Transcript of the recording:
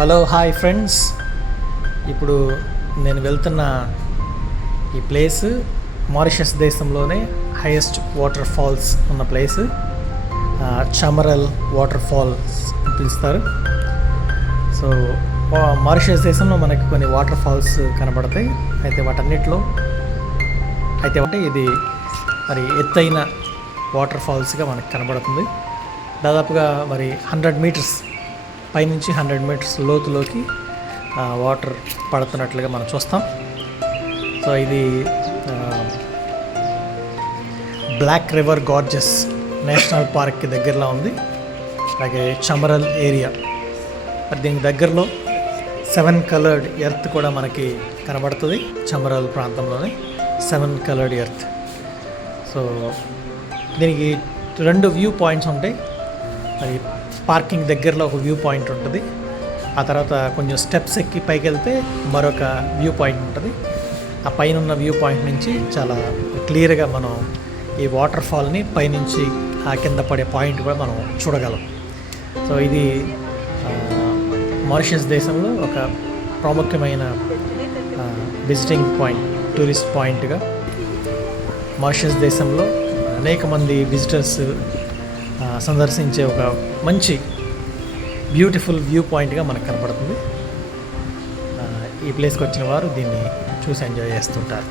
Hello hi friends. ఇప్పుడు నేను వెళ్తున్న ఈ ప్లేస్ మారిషస్ దేశంలోనే హైయెస్ట్ వాటర్ ఫాల్స్ ఉన్న ప్లేస్. చమరల్ వాటర్ ఫాల్స్ అని పిలుస్తారు. సో మారిషస్ దేశంలో మనకి కొన్ని వాటర్ ఫాల్స్ కనబడతాయి. అయితే వాటన్నిటిలో అంటే ఇది మరి ఎత్తైన వాటర్ ఫాల్స్గా మనకు కనబడుతుంది. దాదాపుగా మరి 100 మీటర్స్ పైనుంచి 100 మీటర్స్ లోతులోకి వాటర్ పడుతున్నట్లుగా మనం చూస్తాం. సో ఇది బ్లాక్ రివర్ గార్జెస్ నేషనల్ పార్క్కి దగ్గరలో ఉంది. అలాగే చమరల్ ఏరియా, మరి దీనికి దగ్గరలో 7 కలర్డ్ ఎర్త్ కూడా మనకి కనబడుతుంది. చమరల్ ప్రాంతంలోనే 7 కలర్డ్ ఎర్త్. సో దీనికి 2 వ్యూ పాయింట్స్ ఉంటాయి. మరి పార్కింగ్ దగ్గరలో ఒక వ్యూ పాయింట్ ఉంటుంది. ఆ తర్వాత కొంచెం స్టెప్స్ ఎక్కి పైకి వెళ్తే మరొక వ్యూ పాయింట్ ఉంటుంది. ఆ పైన ఉన్న వ్యూ పాయింట్ నుంచి చాలా క్లియర్గా మనం ఈ వాటర్ ఫాల్ని పైనుంచి ఆ కింద పడే పాయింట్ కూడా మనం చూడగలం. సో ఇది మారిషస్ దేశంలో ఒక ప్రాముఖ్యమైన విజిటింగ్ పాయింట్, టూరిస్ట్ పాయింట్గా మారిషస్ దేశంలో అనేక మంది విజిటర్స్ సందర్శించే ఒక మంచి బ్యూటిఫుల్ వ్యూ పాయింట్గా మనకు కనపడుతుంది. ఈ ప్లేస్కి వచ్చిన వారు దీన్ని చూసి ఎంజాయ్ చేస్తుంటారు.